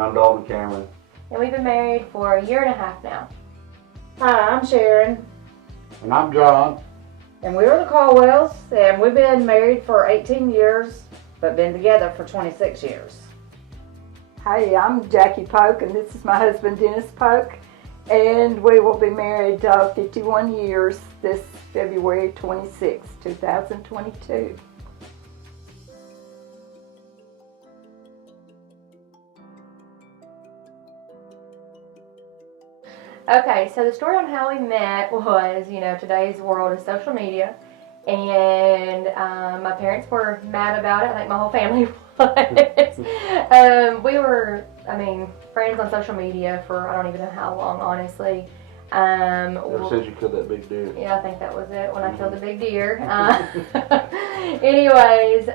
And I'm Dalton Cameron. And we've been married for 1.5 years now. Hi, I'm Sharon. And I'm John. And we are the Caldwells, and we've been married for 18 years, but been together for 26 years. Hi, I'm Jackie Polk, and this is my husband, Dennis Polk, and we will be married 51 years this February 26, 2022. Okay, so the story on how we met was, today's world is social media, and my parents were mad about it. I think my whole family was. We were, friends on social media for I don't even know how long, honestly. Ever since you killed that big deer. Yeah, I think that was it, when I killed the big deer. Anyways,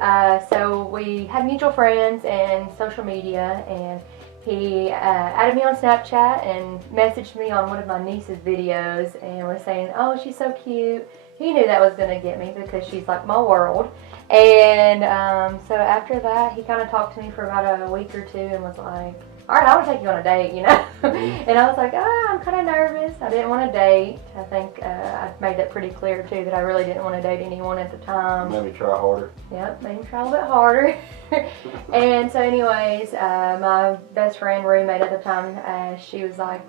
so we had mutual friends and social media, and he added me on Snapchat and messaged me on one of my niece's videos and was saying, oh, she's so cute. He knew that was going to get me because she's like my world. And so after that, he kind of talked to me for about a week or two and was like, all right, I want to take you on a date, Mm-hmm. And I was like, I'm kind of nervous. I didn't want to date. I think I made that pretty clear, too, that I really didn't want to date anyone at the time. Maybe try harder. Yep, made me try a little bit harder. And so anyways, my best friend, roommate at the time, she was like,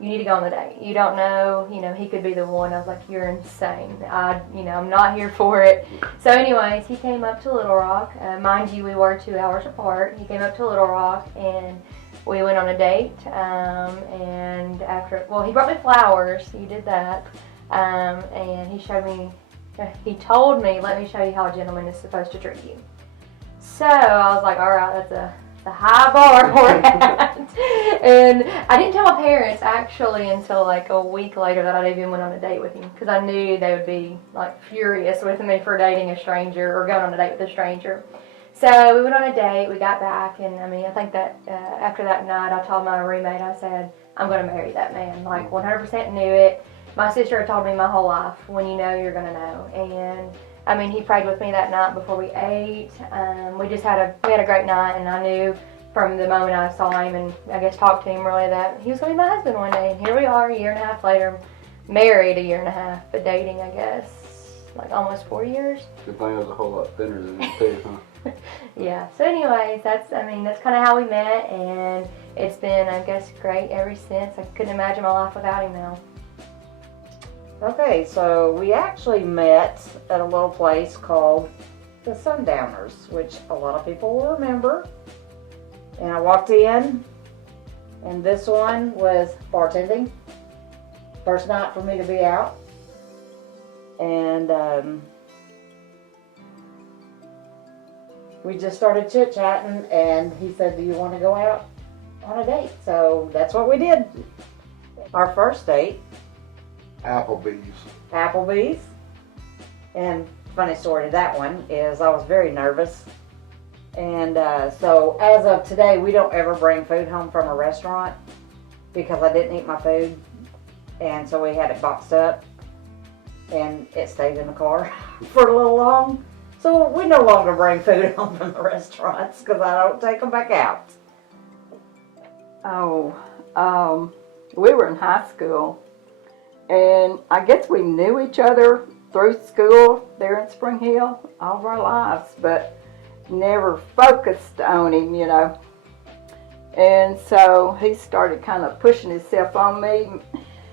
you need to go on the date. You don't know, he could be the one. I was like, you're insane. I'm not here for it. So anyways, he came up to Little Rock. Mind you, we were 2 hours apart. He came up to Little Rock and we went on a date, and he brought me flowers. He did that, and he told me, let me show you how a gentleman is supposed to treat you. So I was like, all right, that's a high bar we're at. And I didn't tell my parents actually until like a week later that I even went on a date with him, because I knew they would be like furious with me for dating a stranger or going on a date with a stranger. So we went on a date, we got back, and I think that after that night I told my roommate, I said, I'm going to marry that man, like 100% knew it. My sister had told me my whole life, when you know, you're going to know. And he prayed with me that night before we ate. We had a great night, and I knew from the moment I saw him and I guess talked to him really that he was going to be my husband one day. And here we are, 1.5 years later, married 1.5 years, but dating, I guess, like almost 4 years. Good thing I was a whole lot thinner than you too, huh? Yeah, so anyways, that's kind of how we met, and it's been, I guess, great ever since. I couldn't imagine my life without him now. Okay, so we actually met at a little place called the Sundowners, which a lot of people will remember. And I walked in, and this one was bartending. First night for me to be out. And we just started chit-chatting, and he said, do you want to go out on a date? So that's what we did. Our first date, Applebee's. And funny story to that one is I was very nervous. And so as of today, we don't ever bring food home from a restaurant because I didn't eat my food. And so we had it boxed up, and it stayed in the car for a little long. So we no longer bring food home from the restaurants because I don't take them back out. We were in high school, and I guess we knew each other through school there in Spring Hill all of our lives, but never focused on him, And so he started kind of pushing himself on me.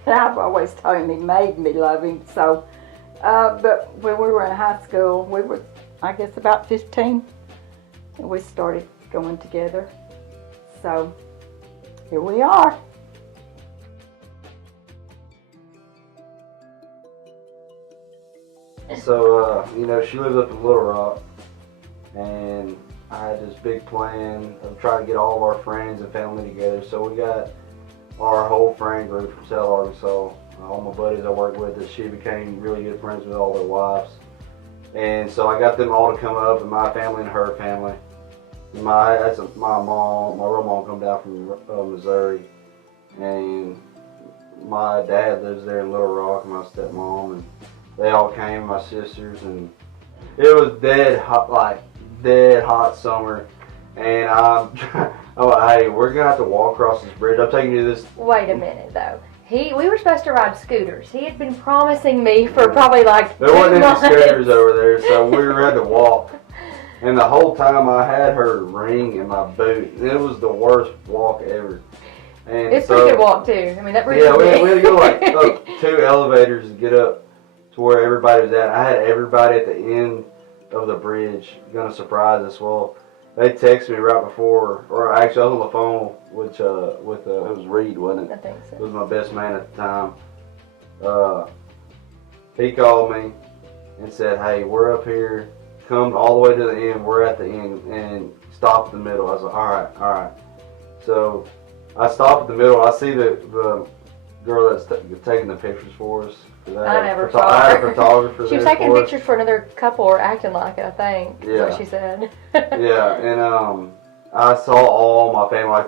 I've always told him he made me love him. So, but when we were in high school, we were, I guess, about 15, and we started going together. So here we are. So, she lives up in Little Rock, and I had this big plan of trying to get all of our friends and family together. So we got our whole friend group from South Arkansas, all my buddies I worked with, that she became really good friends with all their wives. And so I got them all to come up, and my family and her family. My mom, my real mom come down from Missouri, and my dad lives there in Little Rock, and my stepmom, and they all came, my sisters, and it was dead hot summer, and I'm Oh, hey, we're gonna have to walk across this bridge. I'm taking you to this. Wait a minute, though. We were supposed to ride scooters. He had been promising me for probably like There wasn't 2 any months. scooters over there, so we had to walk. And the whole time I had her ring in my boot. It was the worst walk ever. And It's a pretty good walk too. I mean, that bridge. Yeah, we had to go like up 2 elevators to get up to where everybody was at. I had everybody at the end of the bridge gonna surprise us. Well, they texted me right before, or actually I was on the phone with it was Reed, wasn't I it? think so. It was my best man at the time. He called me and said, "Hey, we're up here. Come all the way to the end. We're at the end and stop in the middle." I was like, all right. So I stop at the middle. I see the girl that's taking the pictures for us. I never saw I had a her. photographer She was there taking for us. pictures for another couple or acting like it, I think. Yeah. That's what she said. Yeah, and I saw all my family.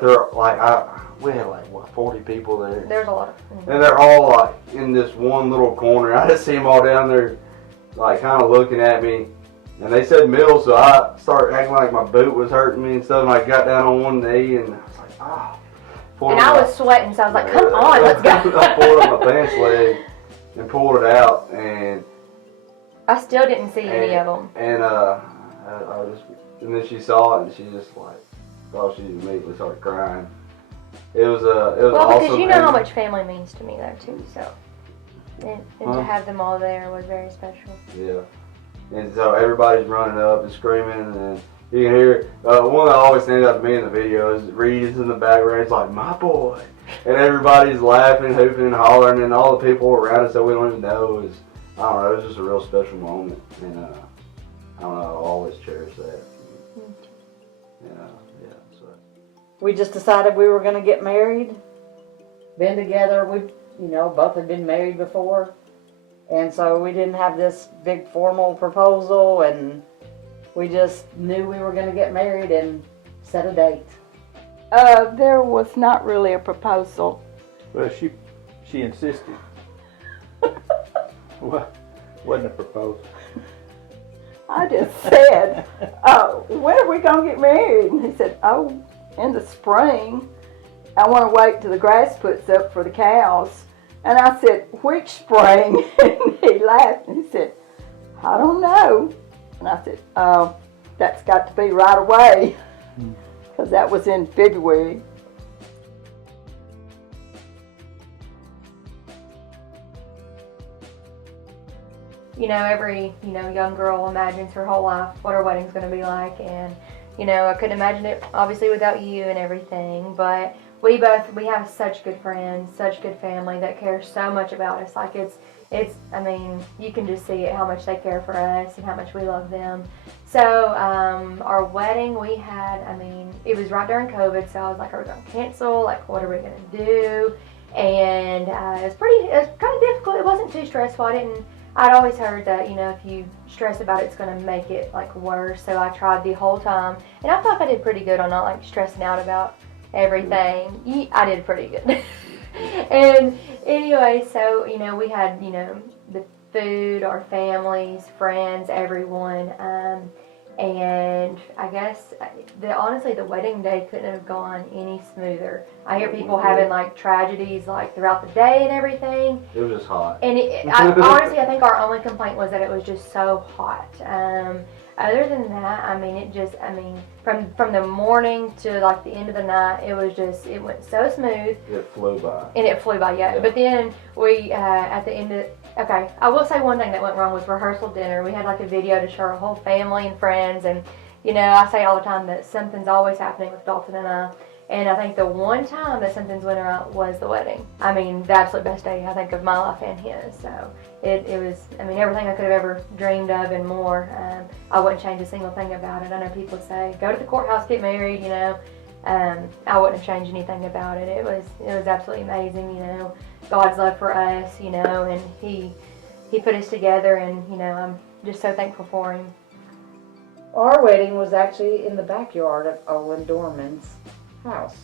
We had like what 40 people there, There's a lot of. and they're all like in this one little corner. I just see them all down there, like kind of looking at me. And they said middle, so I started acting like my boot was hurting me and stuff. And I got down on one knee, and I was like, ah. And I was sweating, so I was like, come on, let's go. I pulled up my pants leg and pulled it out, and I still didn't see any of them. And and then she saw it, and she just like, thought she immediately started crying. It was Well, awesome. because you know how much family means to me, though, too. So, and to have them all there was very special. Yeah. And so everybody's running up and screaming, and you can hear one that always stands out to me in the video is Reed is in the background. It's like, my boy, and everybody's laughing, hooping, and hollering, and all the people around us that we don't even know is, I don't know, it was just a real special moment, and I don't know, I'll always cherish that. Yeah. So We just decided we were going to get married. Been together. We, both had been married before. And so we didn't have this big formal proposal, and we just knew we were going to get married and set a date. There was not really a proposal. Well, she insisted. What? Wasn't a proposal. I just said, when are we going to get married? And he said, oh, in the spring. I want to wait till the grass puts up for the cows. And I said, which spring? And he laughed and he said, I don't know. And I said, that's got to be right away. Because that was in February. Every, young girl imagines her whole life what her wedding's going to be like. And, I couldn't imagine it, obviously, without you and everything. But we have such good friends, such good family that care so much about us. Like, you can just see it, how much they care for us and how much we love them. So, our wedding, it was right during COVID, so I was like, are we going to cancel? Like, what are we going to do? And it was kind of difficult. It wasn't too stressful. I'd always heard that, if you stress about it, it's going to make it, worse. So I tried the whole time. And I thought I did pretty good on not, stressing out about everything. I did pretty good. And anyway, so, we had, the food, our families, friends, everyone. And I guess, honestly, the wedding day couldn't have gone any smoother. I hear people having, tragedies, throughout the day and everything. it was just hot. And honestly, I think our only complaint was that it was just so hot. Other than that, from the morning to the end of the night, it went so smooth. It flew by. And it flew by, yeah. But then we, at the end of, I will say one thing that went wrong was rehearsal dinner. We had a video to show our whole family and friends, and I say all the time that something's always happening with Dalton and I. And I think the one time that something's went right was the wedding. The absolute best day, I think, of my life and his. So it was, everything I could have ever dreamed of and more. I wouldn't change a single thing about it. I know people say, go to the courthouse, get married, I wouldn't have changed anything about it. It was absolutely amazing, God's love for us, and He put us together, and, I'm just so thankful for Him. Our wedding was actually in the backyard of Owen Dorman's house.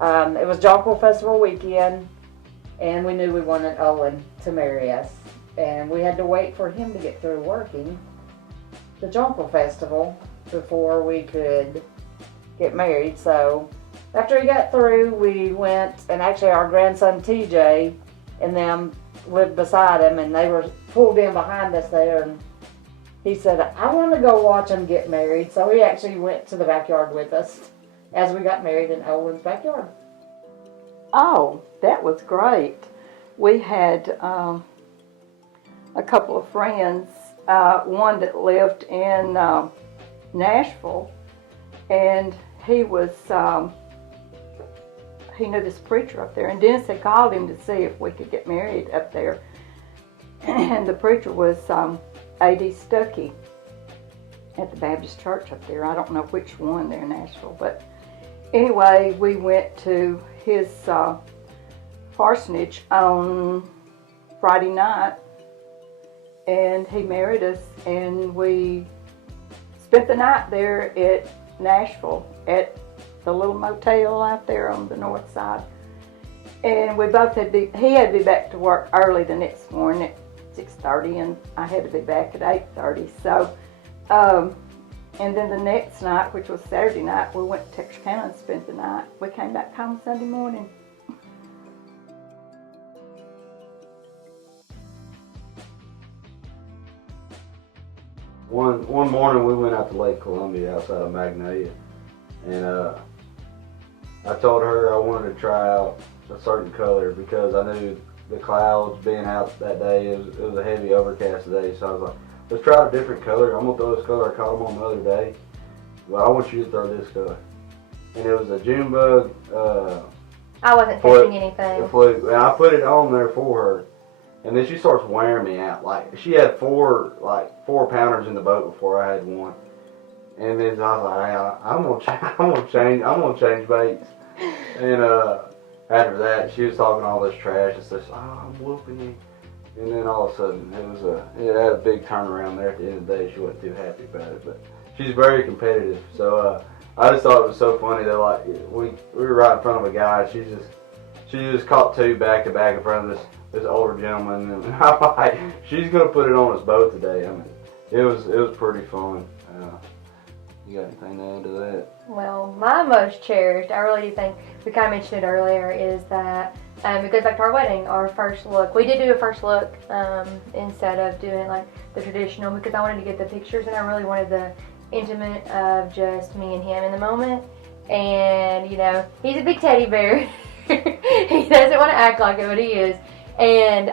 It was Jonquil Festival weekend, and we knew we wanted Owen to marry us, and we had to wait for him to get through working the Jonquil Festival before we could get married. So after he got through, we went, and actually our grandson TJ and them lived beside him, and they were pulled in behind us there, and he said, I want to go watch them get married. So he actually went to the backyard with us as we got married in Owen's backyard. Oh, that was great. We had a couple of friends, one that lived in Nashville, and he was, he knew this preacher up there, and Dennis had called him to see if we could get married up there. And the preacher was A.D. Stuckey at the Baptist church up there. I don't know which one there in Nashville, but anyway, we went to his parsonage on Friday night, and he married us, and we spent the night there at Nashville at the little motel out there on the north side. And we both he had to be back to work early the next morning at 6:30, and I had to be back at 8:30. So, and then the next night, which was Saturday night, we went to Texarkana and spent the night. We came back home Sunday morning. One morning we went out to Lake Columbia outside of Magnolia, and I told her I wanted to try out a certain color because I knew the clouds being out that day, it was a heavy overcast day, so I was like, let's try a different color. I'm going to throw this color I caught them on the other day. Well, I want you to throw this color. And it was a June bug. I wasn't catching anything. The fluke. And I put it on there for her. And then she starts wearing me out. Like, she had four pounders in the boat before I had one. And then I was like, hey, I'm gonna change baits. And after that, she was talking all this trash and says, oh, I'm whooping you. And then all of a sudden, it had a big turnaround there at the end of the day. She wasn't too happy about it, but she's very competitive. So I just thought it was so funny that like we were right in front of a guy. She just caught two back to back in front of this older gentleman, and I'm like, she's gonna put it on us both today. I mean, it was pretty fun. You got anything to add to that? Well, my most cherished, I really do think, we kind of mentioned it earlier, is that it goes back to our wedding, our first look. We did do a first look instead of doing like the traditional because I wanted to get the pictures and I really wanted the intimate of just me and him in the moment. And, you know, he's a big teddy bear. He doesn't want to act like it, but he is. And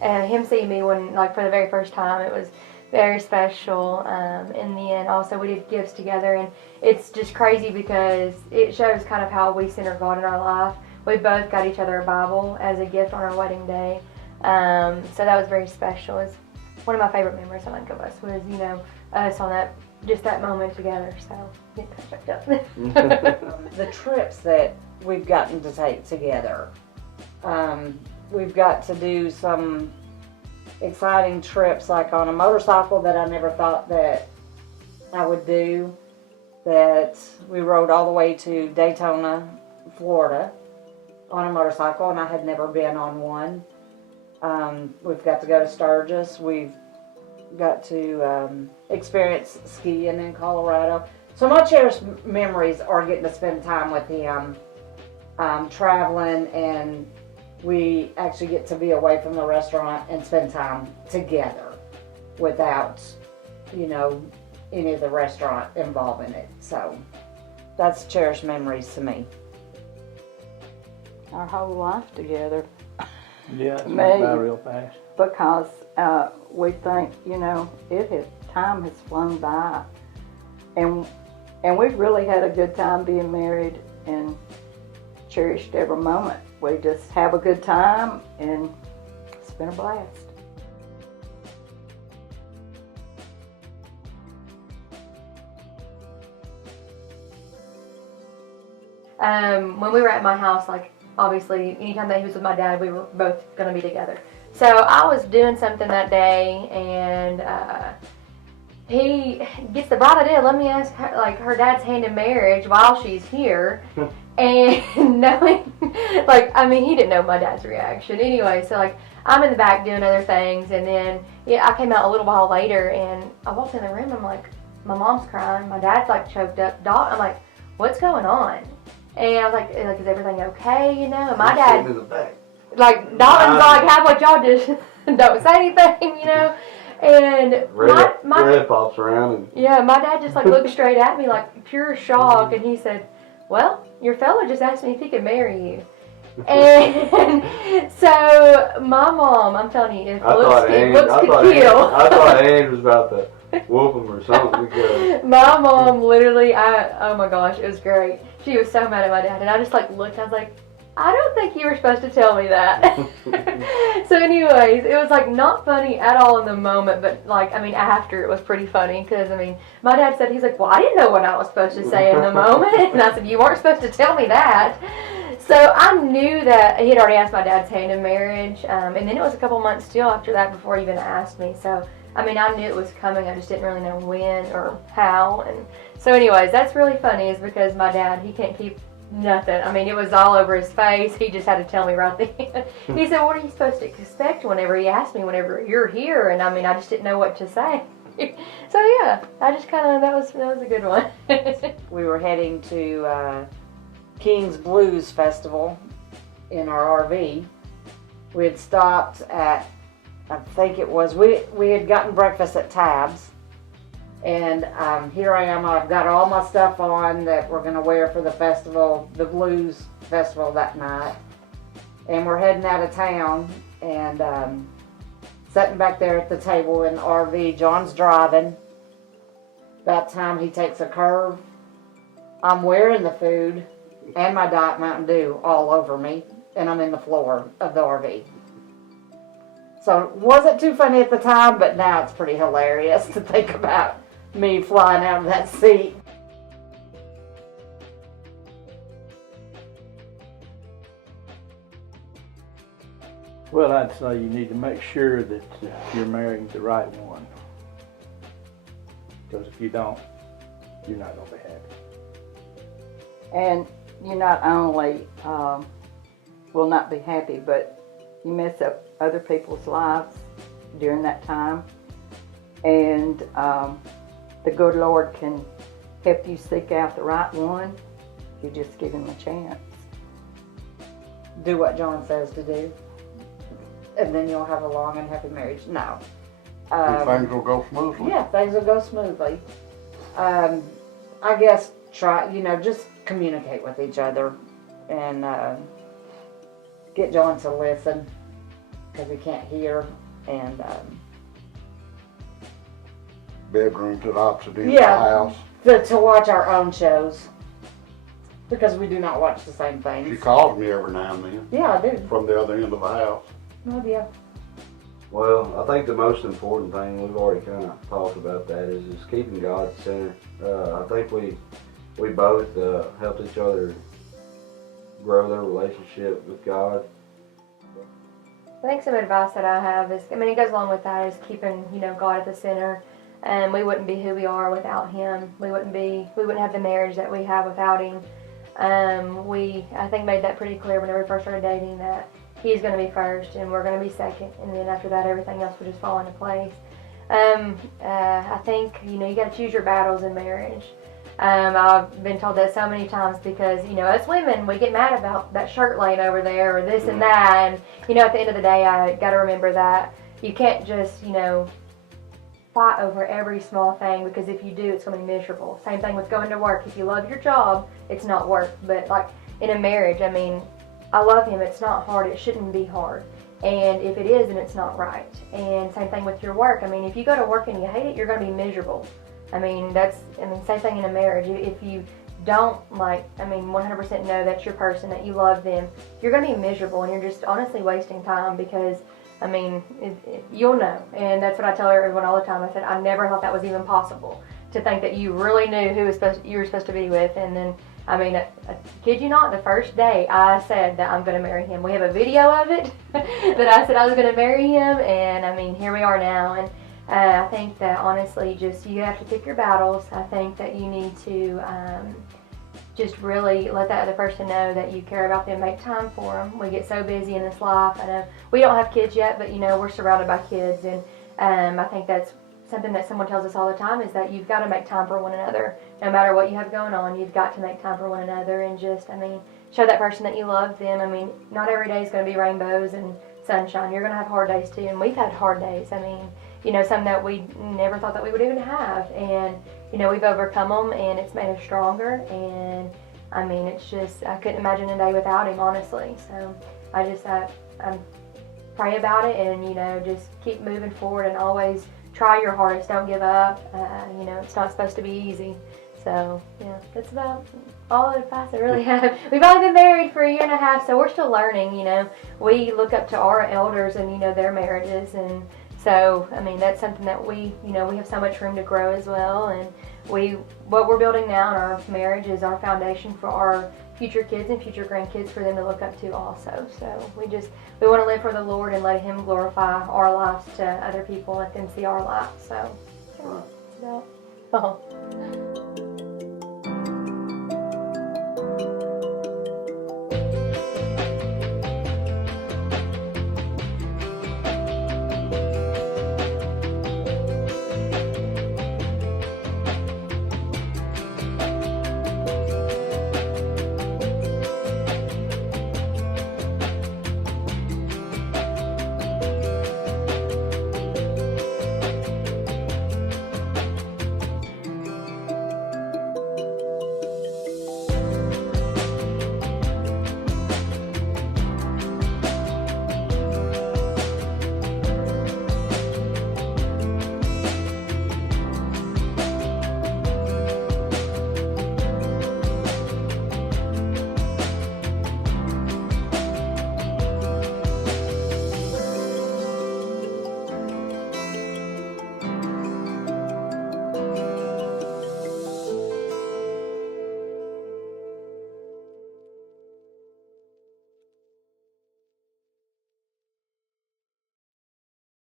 him seeing me when, like, for the very first time, it was very special. In the end, also, we did gifts together, and it's just crazy because it shows kind of how we center God in our life. We both got each other a Bible as a gift on our wedding day. So that was very special. It's one of my favorite memories I think of us was, you know, us on that moment together. So get touched up. The trips that we've gotten to take together. We've got to do some exciting trips, like on a motorcycle that I never thought that I would do. That we rode all the way to Daytona, Florida on a motorcycle, and I had never been on one. We've got to go to Sturgis. We've got to experience skiing in Colorado. So my cherished memories are getting to spend time with him, traveling, and we actually get to be away from the restaurant and spend time together without, you know, any of the restaurant involved in it. So that's cherished memories to me. Our whole life together. Yeah, it's Me. went by real fast. Because we think, you know, time has flown by, and we've really had a good time being married and cherished every moment. We just have a good time, and it's been a blast. When we were at my house, like, obviously, anytime that he was with my dad, we were both going to be together. So I was doing something that day, and he gets the bright idea, let me ask her, like, her dad's hand in marriage while she's here. And knowing, like, I mean, he didn't know my dad's reaction anyway. So, like, I'm in the back doing other things, and then, I came out a little while later, and I walked in the room, I'm like, my mom's crying, my dad's, like, choked up. I'm like, what's going on? And I was like, is everything okay, you know? And my I'm dad, sitting in the back. like, Dalton's like, how about y'all just don't say anything, you know? And my Red pops around and yeah, my dad just like looked straight at me like pure shock, and he said, well, your fella just asked me if he could marry you. And so my mom, I'm telling you, if looks could kill. I thought Ange was about to whoop him or something. Because my mom literally, oh my gosh, it was great. She was so mad at my dad, and I just like looked, I was like, I don't think you were supposed to tell me that. So anyways, it was like not funny at all in the moment, but like, I mean, after it was pretty funny, because I mean, my dad said, he's like, well, I didn't know what I was supposed to say in the moment. And I said, you weren't supposed to tell me that. So I knew that he had already asked my dad's hand in marriage, and then it was a couple months still after that before he even asked me. So, I mean, I knew it was coming, I just didn't really know when or how. And so anyways, that's really funny, is because my dad, he can't keep nothing. I mean, it was all over his face. He just had to tell me right then. He said, what are you supposed to expect whenever he asked me whenever you're here? And I mean, I just didn't know what to say. So yeah, I just kind of, that was a good one. We were heading to King's Blues Festival in our RV. We had stopped at, I think it was, we had gotten breakfast at Tab's. And here I am, I've got all my stuff on that we're going to wear for the festival, the blues festival that night. And we're heading out of town, and sitting back there at the table in the RV, John's driving. About time he takes a curve, I'm wearing the food and my Diet Mountain Dew all over me, and I'm in the floor of the RV. So it wasn't too funny at the time, but now it's pretty hilarious to think about me flying out of that seat. Well, I'd say you need to make sure that you're marrying the right one. Because if you don't, you're not going to be happy. And you not only will not be happy, but you mess up other people's lives during that time. And the good Lord can help you seek out the right one if you just give him a chance. Do what John says to do, and then you'll have a long and happy marriage. No. And things will go smoothly. Yeah, things will go smoothly. I guess just communicate with each other, and get John to listen, because he can't hear, and Bedroom to the opposite end of the house. to watch our own shows, because we do not watch the same She things. calls me every now and then Yeah, I do. from the other end of the house. Oh, yeah. well, I think the most important thing, we've already kind of talked about that, is just keeping God center. I think we both helped each other grow their relationship with God. I think some advice that I have is, I mean, it goes along with that, is keeping, God at the center. And we wouldn't be who we are without him. We wouldn't have the marriage that we have without him. I think made that pretty clear whenever we first started dating, that he's going to be first and we're going to be second, and then after that everything else will just fall into place. I think you got to choose your battles in marriage. I've been told that so many times, because us women, we get mad about that shirt laying over there or this and that, and at the end of the day, I got to remember that you can't just fight over every small thing, because if you do, it's going to be miserable. Same thing with going to work. If you love your job, it's not work. But like in a marriage, I mean, I love him, it's not hard, it shouldn't be hard. And if it is, then it's not right. And same thing with your work. I mean, if you go to work and you hate it, you're going to be miserable. I mean, same thing in a marriage. If you don't 100% know that's your person, that you love them, you're going to be miserable, and you're just honestly wasting time, because you'll know. And that's what I tell everyone all the time. I said, I never thought that was even possible, to think that you really knew who you were supposed to be with. And then, I kid you not, the first day I said that I'm going to marry him. We have a video of it that I said I was going to marry him, and here we are now. And I think that honestly, just you have to pick your battles. I think that you need to just really let that other person know that you care about them. Make time for them. We get so busy in this life. I know we don't have kids yet, but we're surrounded by kids, and I think that's something that someone tells us all the time is that you've got to make time for one another. No matter what you have going on, you've got to make time for one another and just, I mean, show that person that you love them. I mean, not every day is going to be rainbows and sunshine. You're going to have hard days too, and we've had hard days. I mean, you know, some that we never thought that we would even have, and you know, we've overcome them, and it's made us stronger. And I mean, it's just, I couldn't imagine a day without him, honestly. So I pray about it, and you know, just keep moving forward and always try your hardest. Don't give up. You know, it's not supposed to be easy. So yeah, that's about all the advice I really have. We've only been married for 1.5 years, so we're still learning. You know, we look up to our elders and you know their marriages, and so I mean that's something that we, you know, we have so much room to grow as well. And what we're building now in our marriage is our foundation for our future kids and future grandkids for them to look up to also. So we want to live for the Lord and let Him glorify our lives to other people, let them see our lives. So yeah, that's about all.